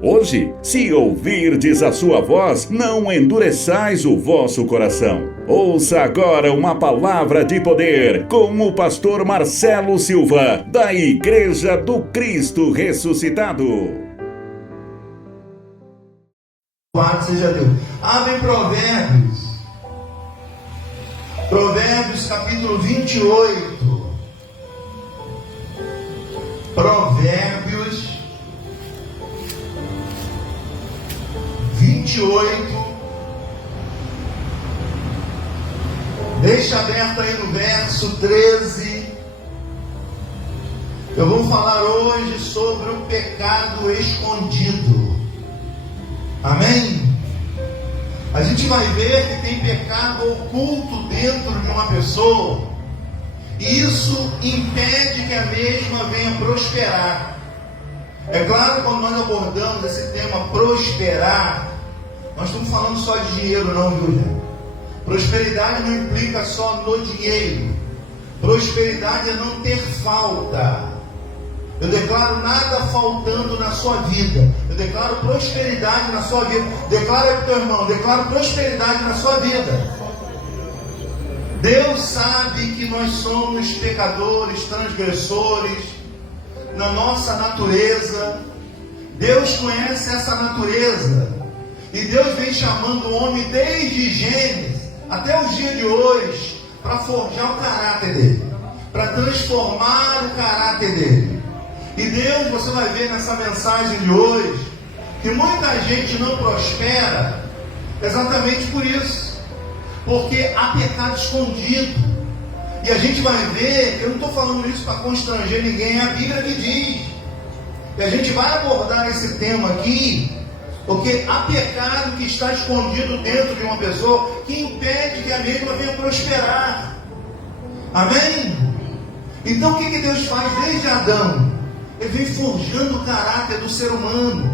Hoje, se ouvirdes a sua voz, não endureçais o vosso coração. Ouça agora uma palavra de poder com o pastor Marcelo Silva, da Igreja do Cristo Ressuscitado. Louvado seja Deus. Abre Provérbios. Provérbios capítulo 28. Provérbios 28. Deixa aberto aí no verso 13. Eu vou falar hoje sobre o pecado escondido. Amém? A gente vai ver que tem pecado oculto dentro de uma pessoa, e isso impede que a mesma venha prosperar. É claro, quando nós abordamos esse tema prosperar, nós estamos falando só de dinheiro, não, viu, gente? Prosperidade não implica só no dinheiro. Prosperidade é não ter falta. Eu declaro nada faltando na sua vida. Eu declaro prosperidade na sua vida. Declara para o teu irmão, declaro prosperidade na sua vida. Deus sabe que nós somos pecadores, transgressores, na nossa natureza. Deus conhece essa natureza. E Deus vem chamando o homem desde Gênesis até os dias de hoje para forjar o caráter dele, para transformar o caráter dele. E Deus, você vai ver nessa mensagem de hoje, que muita gente não prospera exatamente por isso, porque há pecado escondido. E a gente vai ver, eu não estou falando isso para constranger ninguém, é a Bíblia que diz. E a gente vai abordar esse tema aqui, porque há pecado que está escondido dentro de uma pessoa, que impede que a mesma venha prosperar. Amém? Então o que Deus faz desde Adão? Ele vem forjando o caráter do ser humano.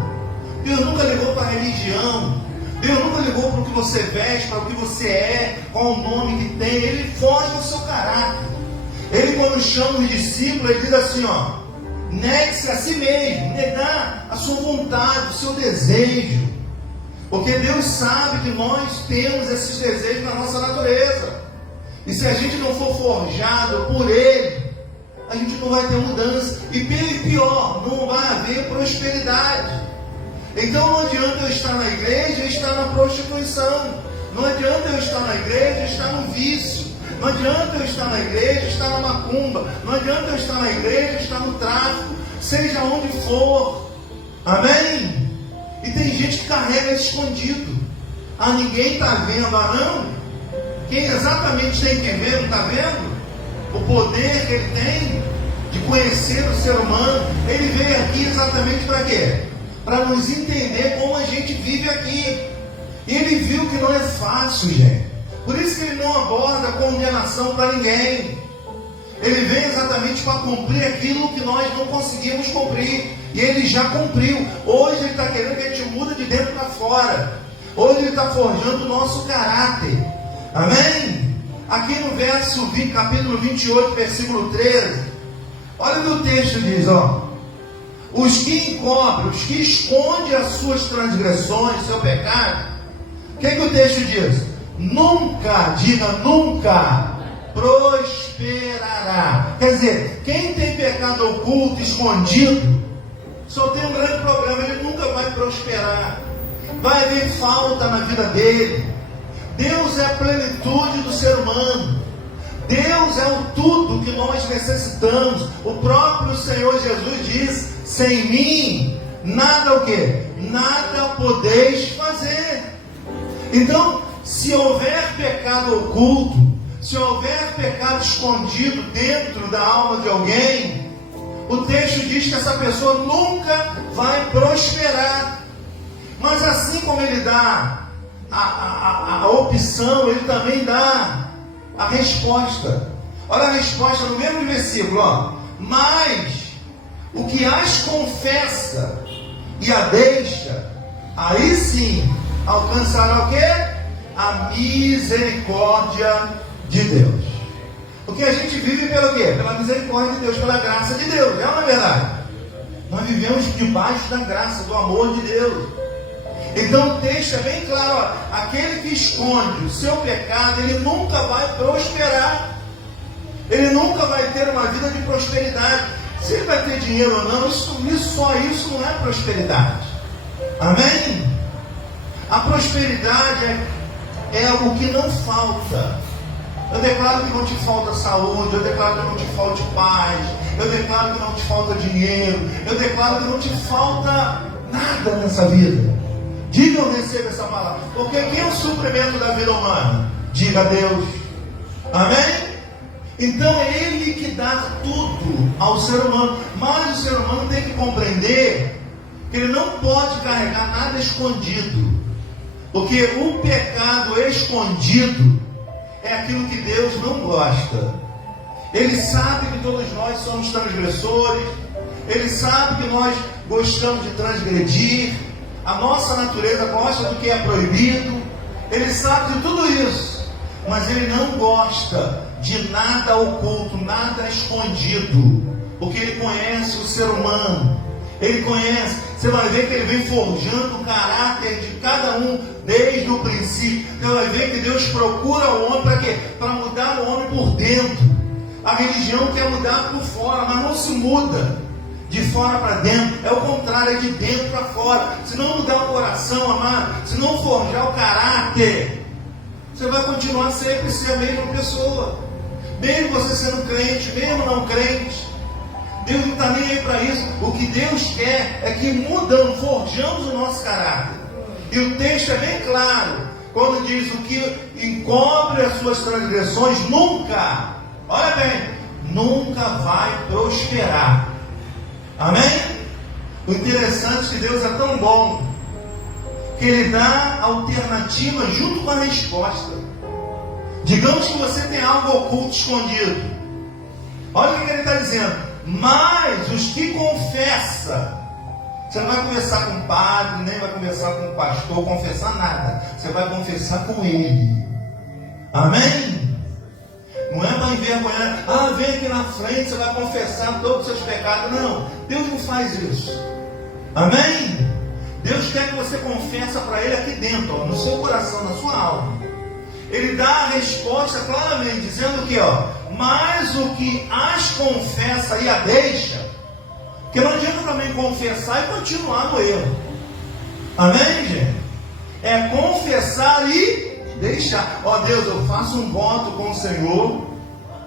Deus nunca ligou para a religião. Deus nunca ligou para o que você veste, para o que você é, qual o nome que tem. Ele forja o seu caráter. Ele, quando chama os discípulos, ele diz assim, ó: negue-se a si mesmo, negar a sua vontade, o seu desejo. Porque Deus sabe que nós temos esses desejos na nossa natureza. E se a gente não for forjado por Ele, a gente não vai ter mudança. E pior, não vai haver prosperidade. Então não adianta eu estar na igreja e estar na prostituição. Não adianta eu estar na igreja e estar no vício. Não adianta eu estar na igreja e estar na macumba. Não adianta eu estar na igreja e estar no tráfico. Seja onde for. Amém? E tem gente que carrega escondido. Ah, ninguém está vendo. Ah, não? Quem exatamente tem que ver, não está vendo? O poder que ele tem de conhecer o ser humano. Ele veio aqui exatamente para quê? Para nos entender como a gente vive aqui. E ele viu que não é fácil, gente. Por isso que ele não aborda condenação para ninguém. Ele vem exatamente para cumprir aquilo que nós não conseguimos cumprir. E ele já cumpriu. Hoje ele está querendo que a gente mude de dentro para fora. Hoje ele está forjando o nosso caráter. Amém? Aqui no verso 20, capítulo 28, versículo 13. Olha o que o texto diz, ó: os que encobrem, os que escondem as suas transgressões, seu pecado. O que o texto diz? Nunca, diga nunca, prosperará. Quer dizer, quem tem pecado oculto, escondido, só tem um grande problema: ele nunca vai prosperar. Vai haver falta na vida dele. Deus é a plenitude do ser humano. Deus é o tudo que nós necessitamos. O próprio Senhor Jesus diz: sem mim, nada o quê? Nada podeis fazer. Então, se houver pecado oculto, se houver pecado escondido dentro da alma de alguém, o texto diz que essa pessoa nunca vai prosperar. Mas assim como ele dá a opção, ele também dá a resposta. Olha a resposta no mesmo versículo, ó: mas o que as confessa e a deixa, aí sim alcançará o quê? A misericórdia de Deus. Porque a gente vive pelo quê? Pela misericórdia de Deus, pela graça de Deus, não é verdade? Nós vivemos debaixo da graça, do amor de Deus. Então o texto é bem claro, ó, aquele que esconde o seu pecado, ele nunca vai prosperar. Ele nunca vai ter uma vida de prosperidade. Se ele vai ter dinheiro ou não, só isso não é prosperidade. Amém? A prosperidade é o que não falta. Eu declaro que não te falta saúde, eu declaro que não te falta paz, eu declaro que não te falta dinheiro, eu declaro que não te falta nada nessa vida. Diga ou receba essa palavra. Porque quem é o suprimento da vida humana? Diga a Deus. Amém? Então é Ele que dá tudo ao ser humano. Mas o ser humano tem que compreender que ele não pode carregar nada escondido. Porque o pecado escondido é aquilo que Deus não gosta. Ele sabe que todos nós somos transgressores. Ele sabe que nós gostamos de transgredir. A nossa natureza gosta do que é proibido. Ele sabe de tudo isso. Mas Ele não gosta de nada oculto, nada escondido. Porque Ele conhece o ser humano. Ele conhece. Você vai ver que Ele vem forjando o caráter de cada um desde o princípio. Você vai ver que Deus procura o homem para quê? Para mudar o homem por dentro. A religião quer mudar por fora, mas não se muda de fora para dentro. É o contrário, é de dentro para fora. Se não mudar o coração, amado, se não forjar o caráter, você vai continuar sempre ser a mesma pessoa. Mesmo você sendo crente, mesmo não crente. Deus não está nem aí para isso. O que Deus quer é que mudamos, forjamos o nosso caráter. E o texto é bem claro, quando diz o que encobre as suas transgressões, nunca, olha bem, nunca vai prosperar. Amém? O interessante é que Deus é tão bom, que Ele dá alternativa junto com a resposta. Digamos que você tem algo oculto, escondido. Olha o que Ele está dizendo. Mas os que confessam, você não vai conversar com o padre, nem vai conversar com o pastor, confessar nada. Você vai confessar com Ele. Amém? Não é para envergonhar. Vem aqui na frente, você vai confessar todos os seus pecados. Não, Deus não faz isso. Amém? Deus quer que você confesse para Ele aqui dentro, ó, no seu coração, na sua alma. Ele dá a resposta claramente, dizendo que, mas o que as confessa e a deixa, porque não adianta também confessar e continuar no erro. Amém, gente? É confessar e deixar. Deus, eu faço um voto com o Senhor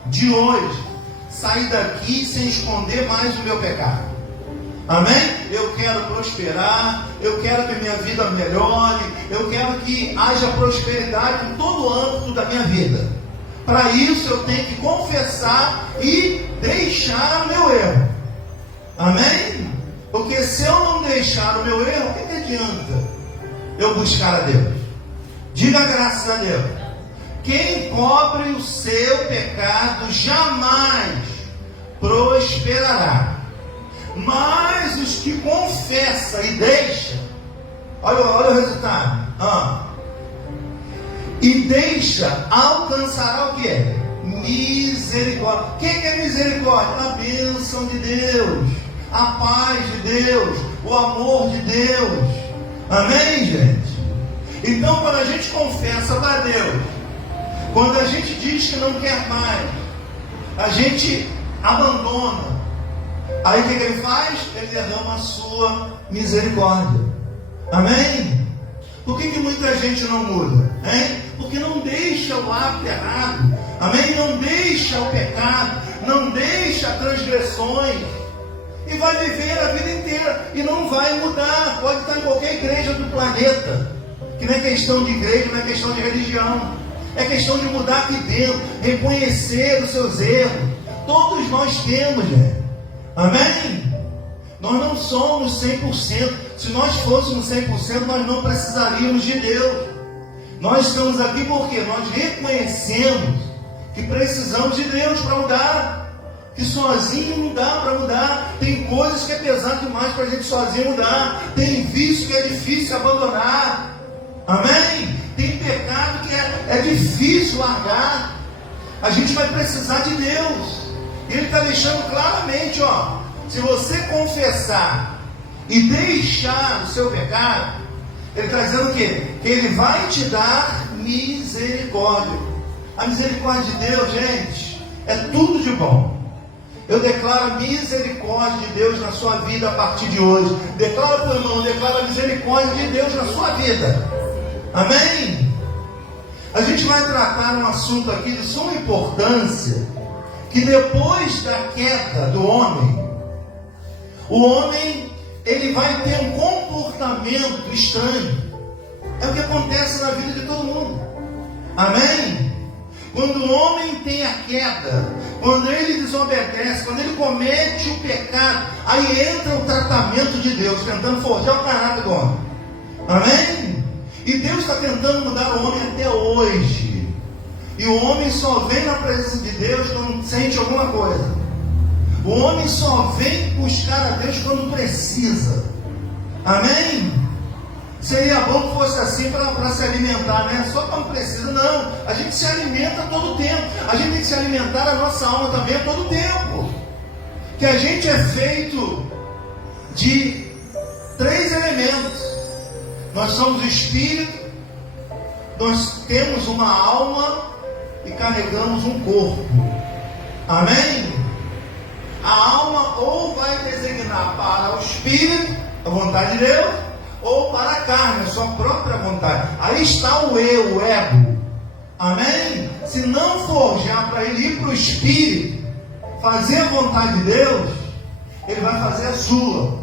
de hoje, sair daqui sem esconder mais o meu pecado. Amém? Eu quero prosperar, eu quero que minha vida melhore, eu quero que haja prosperidade em todo o âmbito da minha vida. Para isso eu tenho que confessar e deixar o meu erro. Amém? Porque se eu não deixar o meu erro, o que adianta eu buscar a Deus? Diga graças a Deus. Quem cobre o seu pecado jamais prosperará. Mas os que confessam e deixam, olha o resultado. E deixa, alcançará o que é? Misericórdia. Quem é misericórdia? A bênção de Deus, a paz de Deus, o amor de Deus. Amém, gente? Então, quando a gente confessa para Deus, quando a gente diz que não quer mais, a gente abandona. Aí o que Ele faz? Ele derrama a sua misericórdia. Amém? Por que muita gente não muda? Hein? Porque não deixa o hábito errado. Amém? Não deixa o pecado, não deixa transgressões. E vai viver a vida inteira e não vai mudar. Pode estar em qualquer igreja do planeta. Que não é questão de igreja, não é questão de religião. É questão de mudar aqui dentro, reconhecer os seus erros. Todos nós temos, gente. Amém? Nós não somos 100%. Se nós fôssemos 100%, nós não precisaríamos de Deus. Nós estamos aqui porque nós reconhecemos que precisamos de Deus para mudar. Que sozinho não dá para mudar. Tem coisas que é pesado demais para a gente sozinho mudar. Tem vício que é difícil abandonar. Amém? Tem pecado que é difícil largar. A gente vai precisar de Deus. Ele está deixando claramente, se você confessar e deixar o seu pecado, ele está dizendo o quê? Que ele vai te dar misericórdia. A misericórdia de Deus, gente, é tudo de bom. Eu declaro a misericórdia de Deus na sua vida a partir de hoje. Declara para o irmão, declara a misericórdia de Deus na sua vida. Amém? A gente vai tratar um assunto aqui de suma importância, que depois da queda do homem, o homem, ele vai ter um comportamento estranho. É o que acontece na vida de todo mundo. Amém? Quando o homem tem a queda, quando ele desobedece, quando ele comete o pecado, aí entra o tratamento de Deus, tentando forjar o caráter do homem. Amém? E Deus está tentando mudar o homem até hoje. E o homem só vem na presença de Deus quando sente alguma coisa. O homem só vem buscar a Deus quando precisa. Amém? Seria bom que fosse assim para se alimentar, né? Só quando precisa. Não, a gente se alimenta todo o tempo. A gente tem que se alimentar a nossa alma também a todo o tempo. Que a gente é feito de 3 elementos. Nós somos espírito, nós temos uma alma e carregamos um corpo. Amém? A alma ou vai designar para o espírito, a vontade de Deus, ou para a carne, a sua própria vontade. Aí está o eu, o ego. Amém? Se não forjar para ele ir para o espírito, fazer a vontade de Deus, ele vai fazer a sua.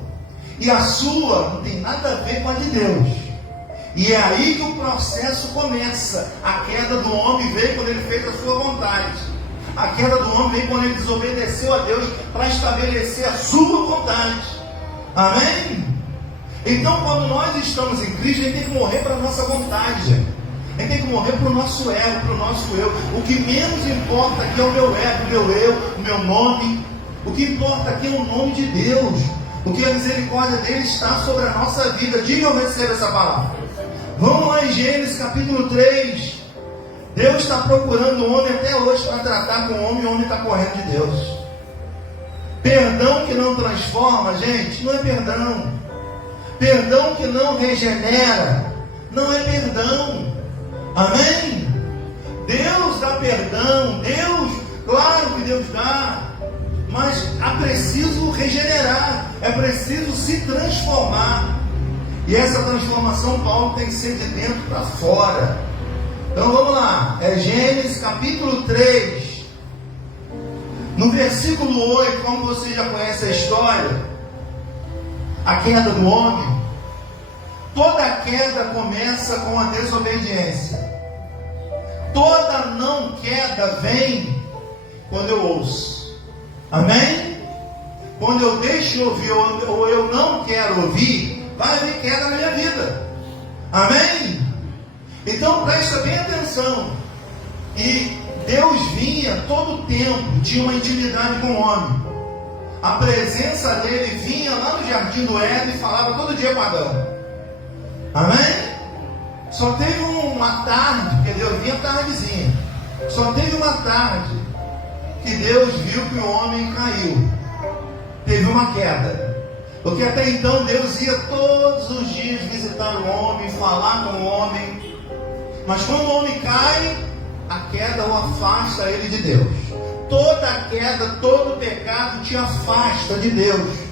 E a sua não tem nada a ver com a de Deus. E é aí que o processo começa. A queda do homem veio quando ele fez a sua vontade. A queda do homem veio quando ele desobedeceu a Deus para estabelecer a sua vontade. Amém? Então, quando nós estamos em Cristo, a gente tem que morrer para a nossa vontade, gente. A gente tem que morrer para o nosso ego, para o nosso eu. O que menos importa aqui é o meu ego, o meu eu, o meu nome. O que importa aqui é o nome de Deus. O que a misericórdia dele está sobre a nossa vida. Diga eu recebo essa palavra. Vamos lá em Gênesis capítulo 3. Deus está procurando o homem até hoje para tratar com o homem está correndo de Deus. Perdão que não transforma, gente, não é perdão. Perdão que não regenera, não é perdão. Amém? Deus dá perdão, Deus, claro que Deus dá, mas é preciso regenerar, é preciso se transformar. E essa transformação, Paulo, tem que ser de dentro para fora. Então vamos lá, é Gênesis capítulo 3, no versículo 8, como você já conhece a história, a queda do homem. Toda queda começa com a desobediência. Toda não queda vem quando eu ouço. Amém? Quando eu deixo de ouvir ou eu não quero ouvir, vai haver queda na minha vida. Amém? Então presta bem atenção. E Deus vinha todo o tempo, tinha uma intimidade com o homem. A presença dele vinha lá no jardim do Éden e falava todo dia com Adão. Amém? Só teve uma tarde, porque Deus vinha tardezinha. Só teve uma tarde que Deus viu que o homem caiu. Teve uma queda. Porque até então Deus ia todos os dias visitar o homem, falar com o homem. Mas quando o homem cai, a queda o afasta ele de Deus. Toda queda, todo pecado te afasta de Deus.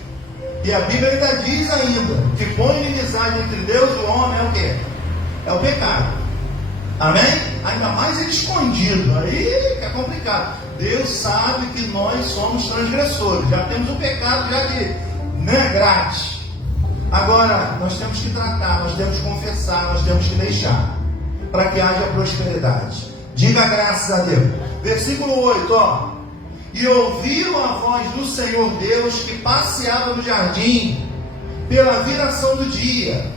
E a Bíblia ainda diz ainda que põe inimizade entre Deus e o homem é o quê? É o pecado. Amém? Ainda mais ele escondido. Aí é complicado. Deus sabe que nós somos transgressores. Já temos o pecado já de grátis. Agora, nós temos que tratar, nós temos que confessar, nós temos que deixar, para que haja prosperidade. Diga graças a Deus. Versículo 8, ó. E ouviram a voz do Senhor Deus que passeava no jardim pela viração do dia.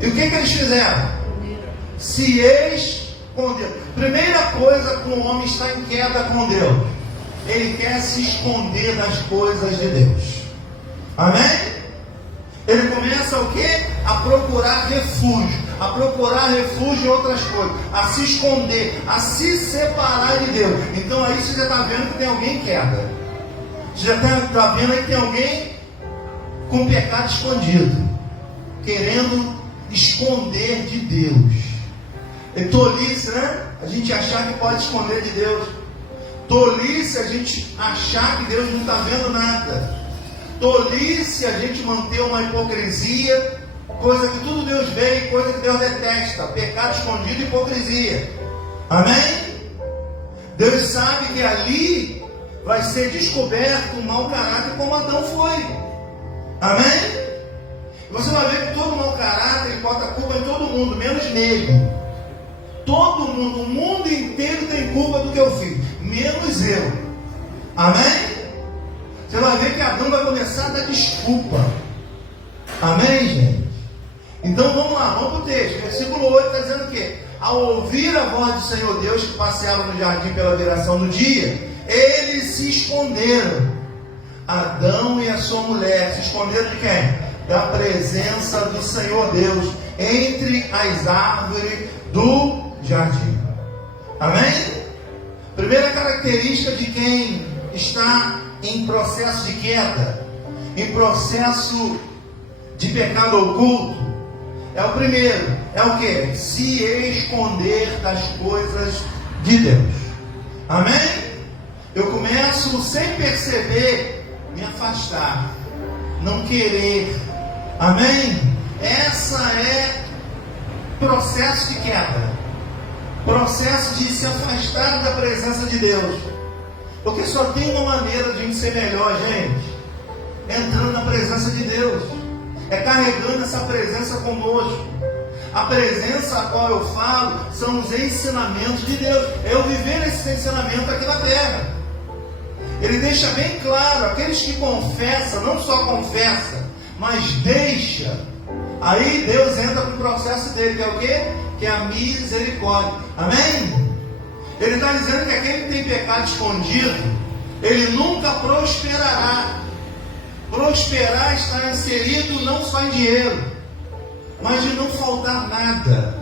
E o que eles fizeram? Se esconderam. Primeira coisa, quando o homem está em queda com Deus, ele quer se esconder das coisas de Deus. Amém? Ele começa o quê? A procurar refúgio. A procurar refúgio em outras coisas. A se esconder. A se separar de Deus. Então aí você já está vendo que tem alguém em queda. Você já está vendo aí que tem alguém com pecado escondido, querendo esconder de Deus. É tolice, né? A gente achar que pode esconder de Deus. Tolice a gente achar que Deus não está vendo nada. Tolice a gente manter uma hipocrisia, coisa que tudo Deus vê e coisa que Deus detesta. Pecado escondido e hipocrisia. Amém? Deus sabe que ali vai ser descoberto um mau caráter como Adão foi. Amém? Você vai ver que todo mau caráter ele bota a culpa em todo mundo, menos nele. Todo mundo, o mundo inteiro tem culpa do que eu fiz, menos eu. Amém? Você vai ver que Adão vai começar a dar desculpa. Amém, gente? Então vamos lá, vamos para o texto. Versículo 8 está dizendo o quê? Ao ouvir a voz do Senhor Deus que passeava no jardim pela viração do dia, eles se esconderam. Adão e a sua mulher se esconderam de quem? Da presença do Senhor Deus entre as árvores do jardim. Amém? Primeira característica de quem está em processo de queda, em processo de pecado oculto, é o primeiro, é o que? Se esconder das coisas de Deus. Amém? Eu começo sem perceber, me afastar, não querer. Amém? Essa é processo de queda, processo de se afastar da presença de Deus. Porque só tem uma maneira de a gente ser melhor, gente, entrando na presença de Deus, é carregando essa presença conosco. A presença a qual eu falo são os ensinamentos de Deus, é eu viver esse ensinamento aqui na terra. Ele deixa bem claro, aqueles que confessam, não só confessa, mas deixa, aí Deus entra no processo dele, que é o quê? Que é a misericórdia. Amém? Ele está dizendo que aquele que tem pecado escondido, ele nunca prosperará. Prosperar está inserido não só em dinheiro, mas de não faltar nada.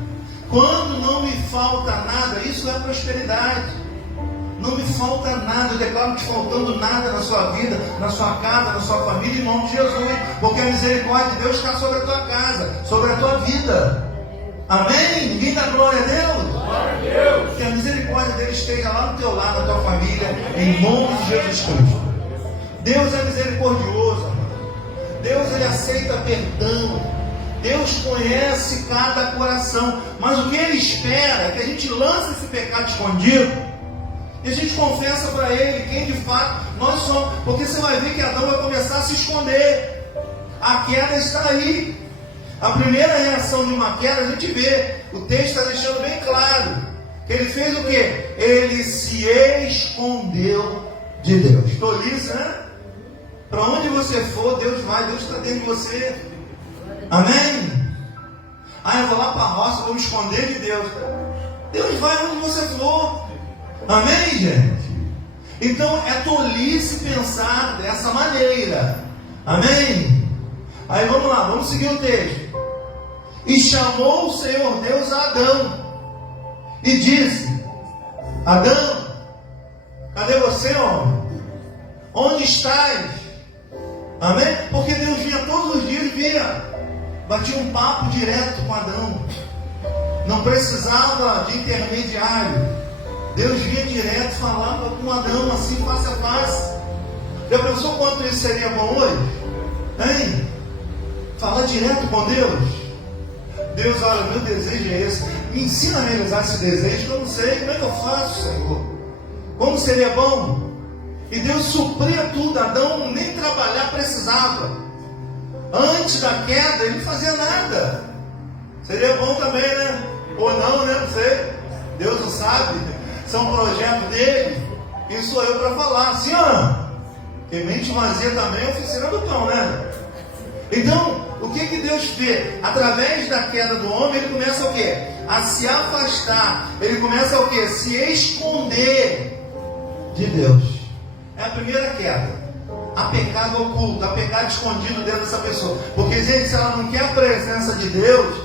Quando não me falta nada, isso é prosperidade. Não me falta nada, eu declaro te faltando nada na sua vida, na sua casa, na sua família, em nome de Jesus. Porque a misericórdia de Deus está sobre a tua casa, sobre a tua vida. Amém? Ninguém dá glória a Deus? Glória a Deus. Que a misericórdia dele esteja lá no teu lar, na tua família, em nome de Jesus Cristo. Deus é misericordioso, amado. Deus ele aceita perdão. Deus conhece cada coração. Mas o que ele espera é que a gente lance esse pecado escondido e a gente confessa para ele quem de fato nós somos. Porque você vai ver que Adão vai começar a se esconder. A queda está aí. A primeira reação de uma queda a gente vê. O texto está deixando bem claro que ele fez o quê? Ele se escondeu de Deus. Tolice, né? Para onde você for, Deus vai. Deus está dentro de você. Amém? Ah, eu vou lá para a roça, vou me esconder de Deus. Deus vai onde você for. Amém, gente? Então é tolice pensar dessa maneira. Amém? Aí vamos lá, vamos seguir o texto. E chamou o Senhor Deus a Adão e disse: Adão, cadê você, homem? Onde estás? Amém? Porque Deus vinha todos os dias, batia um papo direto com Adão. Não precisava de intermediário. Deus vinha direto, falava com Adão assim, face a face. Já pensou quanto isso seria bom hoje? Hein? Falar direto com Deus. Deus, olha, meu desejo é esse. Me ensina a realizar esse desejo, que eu não sei. Como é que eu faço, Senhor? Como seria bom? E Deus supria tudo. Adão nem trabalhar precisava. Antes da queda, ele não fazia nada. Seria bom também, né? Ou não, né? Não sei. Deus não sabe. São projetos dele. Quem sou eu para falar? Assim, ó. Porque mente vazia também é oficina do cão, né? Então, o que Deus fez? Através da queda do homem, ele começa o quê? A se afastar. Ele começa o quê? Se esconder de Deus. É a primeira queda. Há pecado oculto, há pecado escondido dentro dessa pessoa. Porque, gente, se ela não quer a presença de Deus,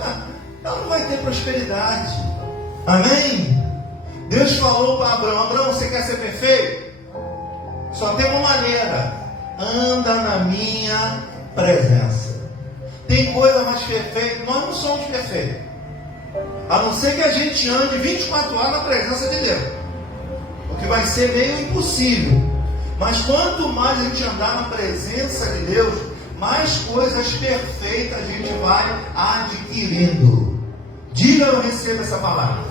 ela não vai ter prosperidade. Amém? Deus falou para Abraão: Abraão, você quer ser perfeito? Só tem uma maneira. Anda na minha presença. Tem coisa mais perfeita? Nós não somos perfeitos. A não ser que a gente ande 24 horas na presença de Deus. O que vai ser meio impossível. Mas quanto mais a gente andar na presença de Deus, mais coisas perfeitas a gente vai adquirindo. Diga, eu recebo essa palavra.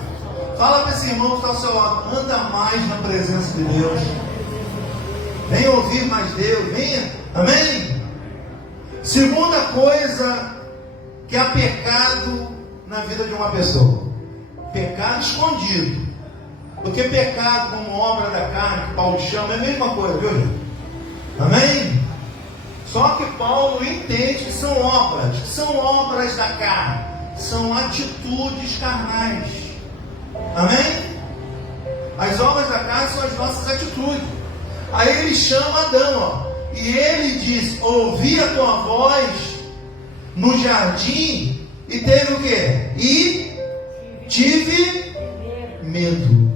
Fala para esse irmão que está ao seu lado. Anda mais na presença de Deus. Vem ouvir mais Deus. Venha. Amém? Segunda coisa que há pecado na vida de uma pessoa. Pecado escondido. Porque pecado como obra da carne, que Paulo chama, é a mesma coisa, viu, gente? Amém? Só que Paulo entende que são obras da carne, são atitudes carnais. Amém? As obras da carne são as nossas atitudes. Aí ele chama Adão, ó, e ele diz: ouvi a tua voz no jardim e teve o quê? E tive medo.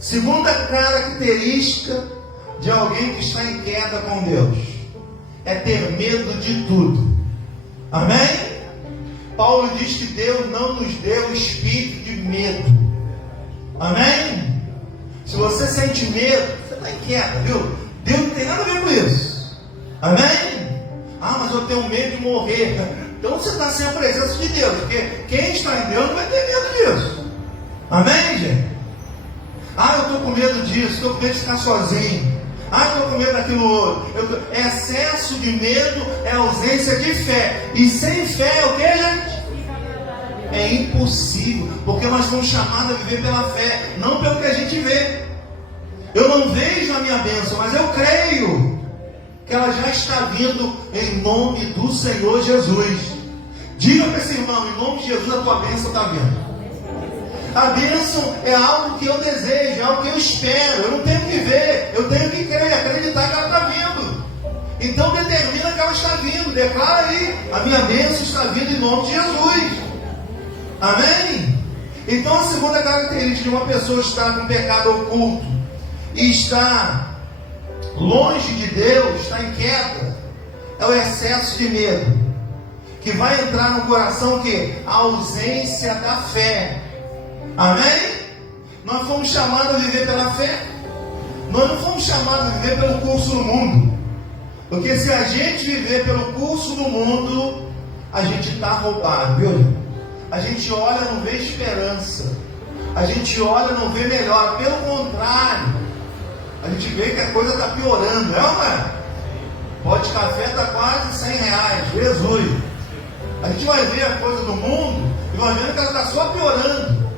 Segunda característica de alguém que está em queda com Deus é ter medo de tudo. Amém? Paulo diz que Deus não nos deu espírito de medo. Amém? Se você sente medo, você está em queda, viu? Deus não tem nada a ver com isso. Amém? Ah, mas eu tenho medo de morrer. Então você está sem a presença de Deus, porque quem está em Deus não vai ter medo disso. Amém, gente? Ah, eu estou com medo disso, estou com medo de ficar sozinho. Ah, eu estou com medo daquilo outro. Excesso de medo é ausência de fé. E sem fé é o que, gente? É impossível, porque nós somos chamados a viver pela fé, não pelo que a gente vê. Eu não vejo a minha bênção, mas eu creio que ela já está vindo em nome do Senhor Jesus. Diga para esse irmão: em nome de Jesus a tua bênção está vindo. A bênção é algo que eu desejo, é algo que eu espero. Eu não tenho que ver, eu tenho que crer, acreditar que ela está vindo. Então determina que ela está vindo. Declara aí: a minha bênção está vindo em nome de Jesus. Amém? Então a segunda característica de uma pessoa estar com pecado oculto e está longe de Deus, está em queda, é o excesso de medo, que vai entrar no coração, que a ausência da fé. Amém? Nós fomos chamados a viver pela fé. Nós não fomos chamados a viver pelo curso do mundo. Porque se a gente viver pelo curso do mundo, a gente está roubado, viu? A gente olha e não vê esperança. A gente olha e não vê melhor. Pelo contrário, a gente vê que a coisa está piorando, é ou não é? Pó de café está quase R$100. Jesus! A gente vai ver a coisa do mundo e vai vendo que ela está só piorando.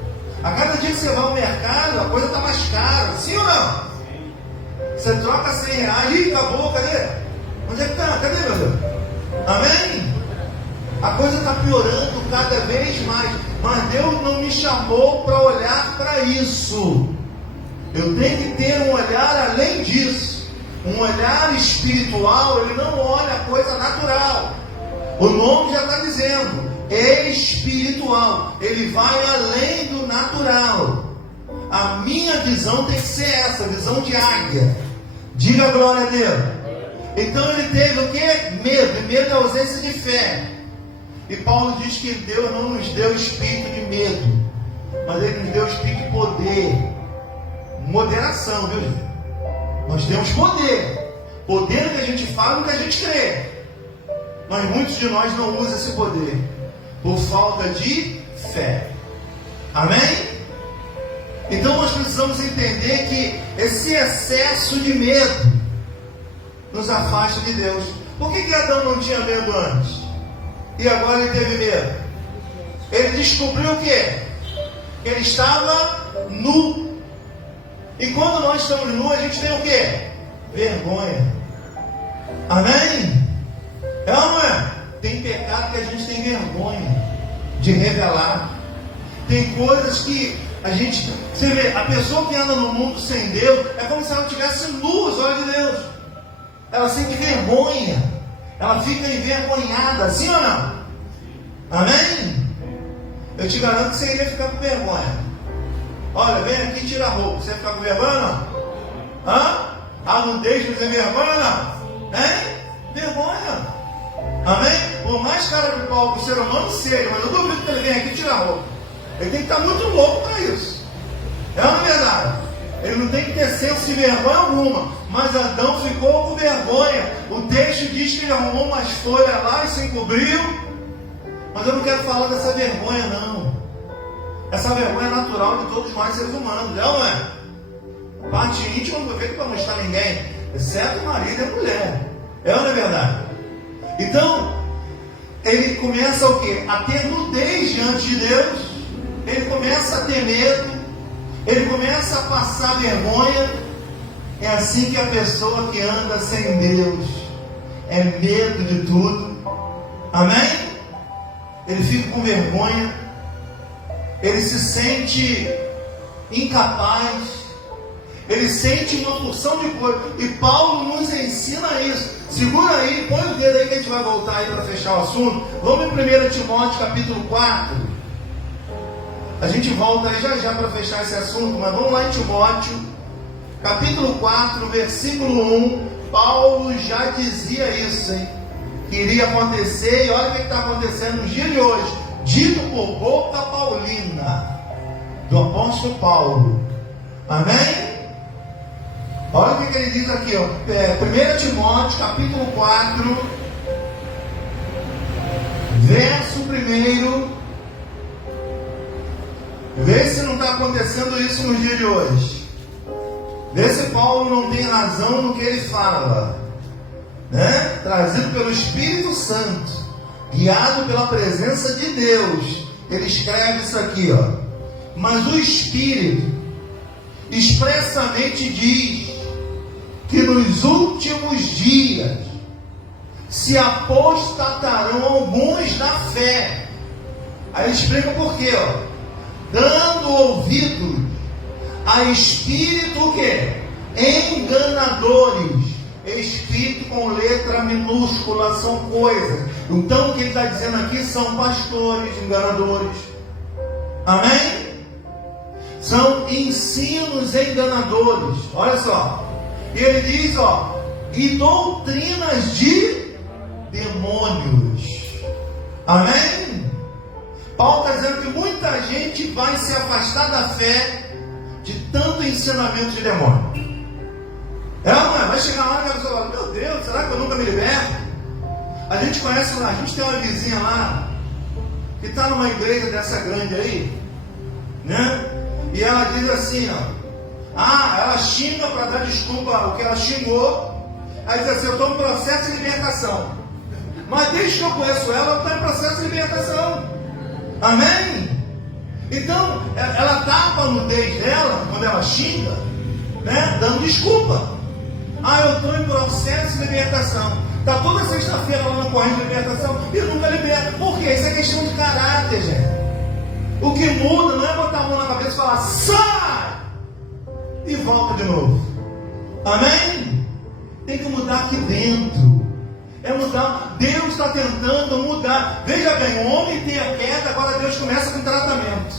A cada dia que você vai ao mercado, a coisa está mais cara. Sim ou não? Você troca R$100. Ih, acabou, cadê? Onde é que está? Cadê, meu Deus? Amém? A coisa está piorando cada vez mais. Mas Deus não me chamou para olhar para isso. Eu tenho que ter um olhar além disso. Um olhar espiritual. Ele não olha a coisa natural. O nome já está dizendo: espiritual. Ele vai além do natural. A minha visão tem que ser essa, visão de águia. Diga glória a Deus. Então ele teve o que? Medo. Medo é ausência de fé. E Paulo diz que Deus não nos deu espírito de medo, mas Ele nos deu espírito de poder. Moderação, viu, gente? Nós temos poder. Poder que a gente fala, no que a gente crê. Mas muitos de nós não usam esse poder por falta de fé. Amém? Então nós precisamos entender que esse excesso de medo nos afasta de Deus. Por que Adão não tinha medo antes? E agora ele teve medo? Ele descobriu o quê? Ele estava nu. E quando nós estamos nus, a gente tem o quê? Vergonha. Amém? É ou não é? Tem pecado que a gente tem vergonha de revelar. Tem coisas que a gente... Você vê, a pessoa que anda no mundo sem Deus é como se ela estivesse nua aos olhos de Deus. Ela sente vergonha. Ela fica envergonhada, sim ou não? Amém? Eu te garanto que você iria ficar com vergonha. Olha, vem aqui e tira a roupa. Você vai ficar com vergonha, não? Hã? Ah, não deixa de ter vergonha, não? Hein? Vergonha. Amém? Por mais cara de pau que o ser humano seja, mas eu duvido que ele venha aqui tirar roupa. Ele tem que estar muito louco para isso. É uma verdade. Ele não tem que ter senso de vergonha alguma. Mas Adão ficou com vergonha. O texto diz que ele arrumou umas folhas lá e se encobriu. Mas eu não quero falar dessa vergonha, não. Essa vergonha é natural de todos nós seres humanos, não é? Parte íntima não foi feita para mostrar ninguém, exceto o marido e a mulher. É ou não é verdade? Então, ele começa o quê? A ter nudez diante de Deus. Ele começa a ter medo. Ele começa a passar vergonha. É assim que a pessoa que anda sem Deus é medo de tudo. Amém? Ele fica com vergonha. Ele se sente incapaz. Ele sente uma porção de coisa. E Paulo nos ensina isso. Segura aí, põe o dedo aí que a gente vai voltar aí para fechar o assunto. Vamos em 1 Timóteo capítulo 4. A gente volta aí já para fechar esse assunto, mas vamos lá em Timóteo capítulo 4, versículo 1. Paulo já dizia isso, hein? Que iria acontecer, e olha o que está acontecendo nos dias de hoje. Dito por boca paulina do apóstolo Paulo. Amém? Olha o que ele diz aqui, ó. 1 Timóteo capítulo 4, verso 1. Vê se não está acontecendo isso nos dias de hoje. Vê se Paulo não tem razão no que ele fala, né? Trazido pelo Espírito Santo, guiado pela presença de Deus. Ele escreve isso aqui, ó. Mas o Espírito expressamente diz que nos últimos dias se apostatarão alguns da fé. Aí ele explica por quê, ó. Dando ouvido a espírito o quê? Enganadores. Escrito com letra minúscula, são coisas. Então o que ele está dizendo aqui são pastores enganadores. Amém? São ensinos enganadores. Olha só. E ele diz, ó, e doutrinas de demônios. Amém? Paulo está dizendo que muita gente vai se afastar da fé de tanto ensinamento de demônio. É, mãe, vai chegar uma hora que a pessoa fala, meu Deus, será que eu nunca me liberto? A gente conhece lá, a gente tem uma vizinha lá, que está numa igreja dessa grande aí, né? E ela diz assim, ó, ela xinga para dar desculpa o que ela xingou. Aí diz assim, eu estou em processo de libertação. Mas desde que eu conheço ela está em processo de libertação. Amém? Então, ela tapa a nudez dela, quando ela xinga, né? Dando desculpa. Eu estou em processo de libertação. Está toda sexta-feira lá no corrente de libertação e nunca liberta. Por quê? Isso é questão de caráter, gente. O que muda não é botar a mão na cabeça e falar, sai! E volta de novo. Amém? Tem que mudar aqui dentro. É mudar. Deus está tentando mudar. Veja bem, o homem tem a queda, agora Deus começa com tratamento.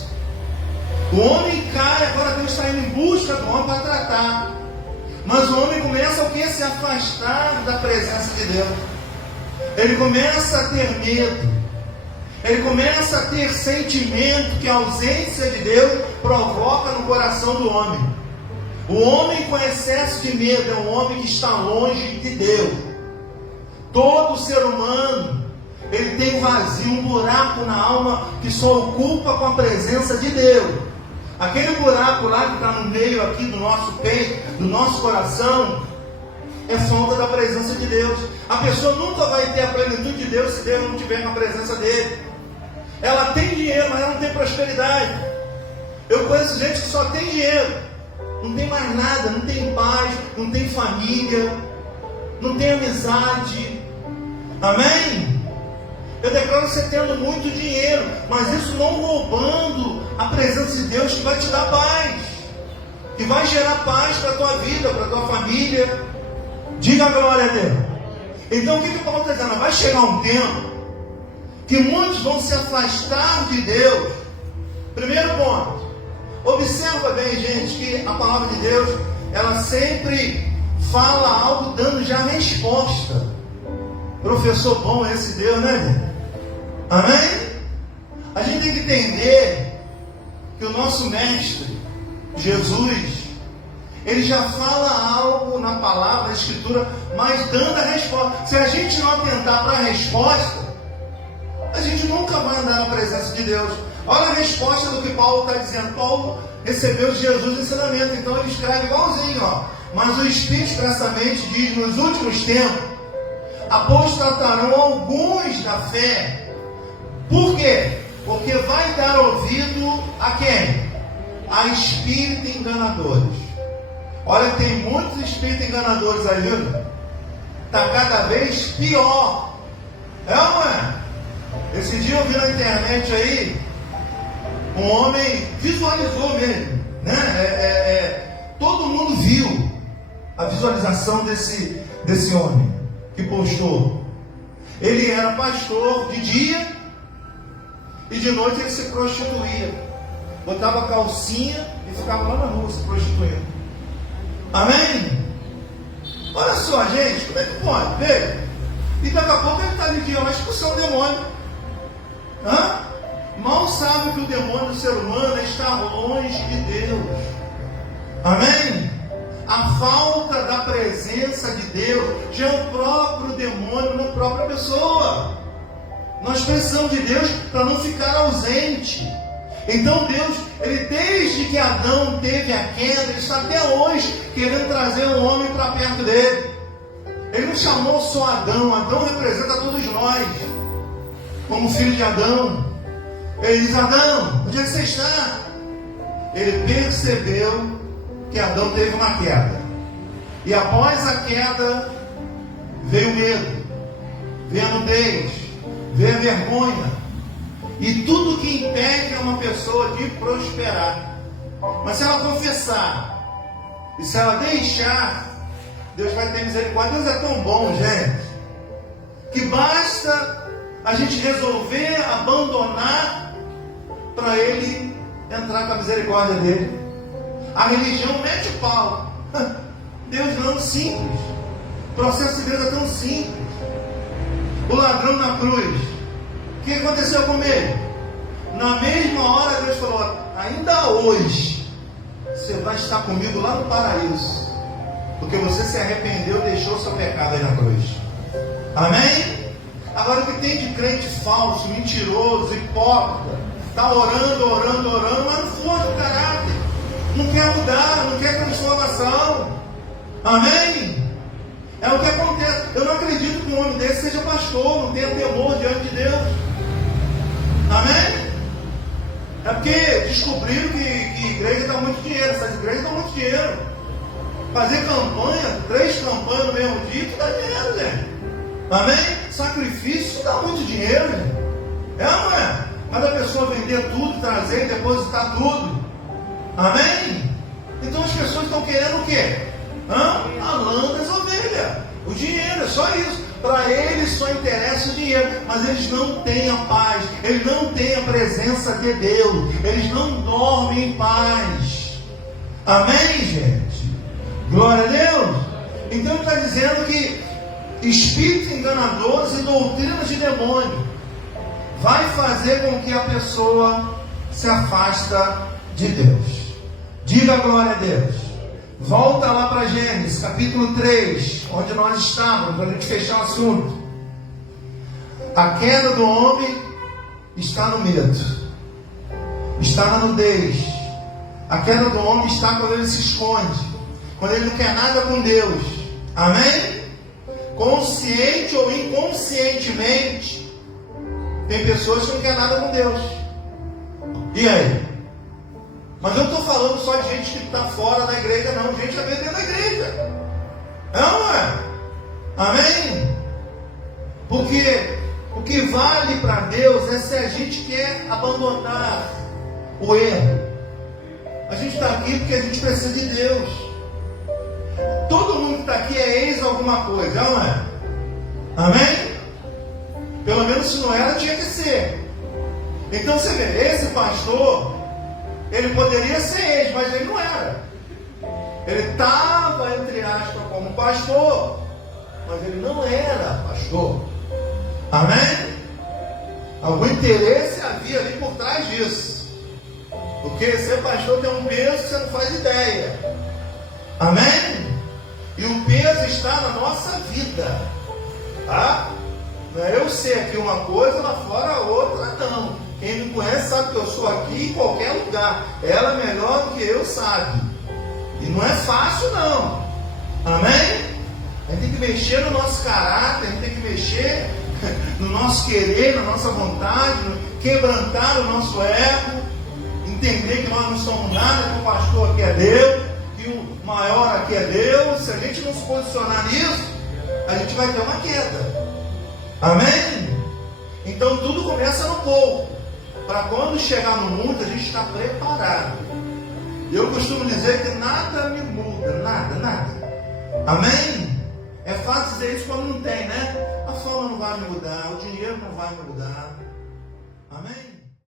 O homem cai, agora Deus está indo em busca do homem para tratar. Mas o homem começa o que? Se afastar da presença de Deus. Ele começa a ter medo. Ele começa a ter sentimento que a ausência de Deus provoca no coração do homem. O homem com excesso de medo é um homem que está longe de Deus. Todo ser humano, ele tem um vazio, um buraco na alma que só ocupa com a presença de Deus. Aquele buraco lá que está no meio aqui do nosso peito, do nosso coração, é falta da presença de Deus. A pessoa nunca vai ter a plenitude de Deus se Deus não estiver na presença dele. Ela tem dinheiro, mas ela não tem prosperidade. Eu conheço gente que só tem dinheiro, não tem mais nada, não tem paz, não tem família, não tem amizade. Amém? Eu declaro você tendo muito dinheiro, mas isso não roubando a presença de Deus que vai te dar paz, que vai gerar paz para a tua vida, para a tua família. Diga a glória a Deus. Então o que Paulo está dizendo? Vai chegar um tempo que muitos vão se afastar de Deus. Primeiro ponto, observa bem, gente, que a palavra de Deus, ela sempre fala algo dando já resposta. Professor bom esse Deus, né, gente? Amém? A gente tem que entender que o nosso mestre, Jesus, ele já fala algo na palavra, na escritura, mas dando a resposta. Se a gente não atentar para a resposta, a gente nunca vai andar na presença de Deus. Olha a resposta do que Paulo está dizendo. Paulo recebeu de Jesus o ensinamento, então ele escreve igualzinho, ó. Mas o Espírito expressamente diz: nos últimos tempos apostatarão alguns da fé. Por quê? Porque vai dar ouvido a quem? A espíritos enganadores. Olha, tem muitos espíritos enganadores aí, viu? Está cada vez pior. É ou não é? Esse dia eu vi na internet aí, um homem visualizou mesmo, né? Todo mundo viu a visualização desse homem que postou. Ele era pastor de dia e de noite ele se prostituía. Botava calcinha e ficava lá na rua se prostituindo. Amém? Olha só, gente, como é que pode? Veja. E daqui a pouco ele está de dia lá expulsando o demônio. Mal sabe que o demônio do ser humano está longe de Deus. Amém? A falta da presença de Deus já é o próprio demônio na própria pessoa. Nós precisamos de Deus para não ficar ausente. Então Deus, ele desde que Adão teve a queda, ele está até hoje querendo trazer um homem para perto dele. Ele não chamou só Adão. Adão representa todos nós, como filho de Adão. Ele diz: Adão, onde é que você está? Ele percebeu que Adão teve uma queda. E após a queda, veio o medo, veio a nudez, veio a vergonha. E tudo que impede uma pessoa de prosperar. Mas se ela confessar, e se ela deixar, Deus vai ter misericórdia. Deus é tão bom, gente, que basta a gente resolver abandonar para Ele entrar com a misericórdia dele. A religião mete o pau. Deus não, simples. O processo de Deus é tão simples. O ladrão na cruz, o que aconteceu com ele? Na mesma hora Deus falou: ainda hoje você vai estar comigo lá no paraíso, porque você se arrependeu e deixou seu pecado aí na cruz. Amém? Agora, o que tem de crente falso, mentiroso, hipócrita, está orando, mas não forja o caráter, não quer mudar, não quer transformação. Amém? É o que acontece. Eu não acredito que um homem desse seja pastor, não tenha temor diante de Deus. Amém? É porque descobriram que igreja dá muito dinheiro. Essas igrejas dão muito dinheiro. Fazer campanha, 3 campanhas no mesmo dia, que dá dinheiro, gente. Amém? Sacrifício dá muito dinheiro, gente. É ou não é? Mas a pessoa vender tudo, trazer, depositar tudo. Amém? Então as pessoas estão querendo o quê? A lã das ovelhas. O dinheiro, é só isso. Para eles só interessa o dinheiro, mas eles não têm a paz, eles não têm a presença de Deus, eles não dormem em paz. Amém, gente? Glória a Deus. Então ele está dizendo que espíritos enganadores e doutrinas de demônio vai fazer com que a pessoa se afasta de Deus. Diga glória a Deus. Volta lá para Gênesis, capítulo 3, onde nós estávamos, para a gente fechar o assunto. A queda do homem está no medo, está na nudez. A queda do homem está quando ele se esconde, quando ele não quer nada com Deus. Amém? Consciente ou inconscientemente, tem pessoas que não querem nada com Deus. E aí? Mas eu não estou falando só de gente que está fora da igreja, não. Gente também dentro da igreja. Não é? Amém? Porque o que vale para Deus é se a gente quer abandonar o erro. A gente está aqui porque a gente precisa de Deus. Todo mundo que está aqui é ex alguma coisa, não é? Amém? Pelo menos se não era, tinha que ser. Então você vê, esse pastor, ele poderia ser ex, mas ele não era. Ele estava, entre aspas, como pastor, mas ele não era pastor. Amém? Algum interesse havia ali por trás disso. Porque ser pastor tem um peso que você não faz ideia. Amém? E o peso está na nossa vida. Tá? Não é eu ser aqui uma coisa, lá fora outra não. Quem me conhece sabe que eu sou aqui em qualquer lugar. Ela melhor do que eu sabe. E não é fácil não. Amém? A gente tem que mexer no nosso caráter, a gente tem que mexer no nosso querer, na nossa vontade, quebrantar o nosso ego, entender que nós não somos nada, que o pastor aqui é Deus, que o maior aqui é Deus. Se a gente não se posicionar nisso, a gente vai ter uma queda. Amém? Então tudo começa no pouco, para quando chegar no muito a gente está preparado. Eu costumo dizer que nada me muda, nada. Amém? É fácil dizer isso quando não tem, né? A forma não vai me mudar, o dinheiro não vai me mudar,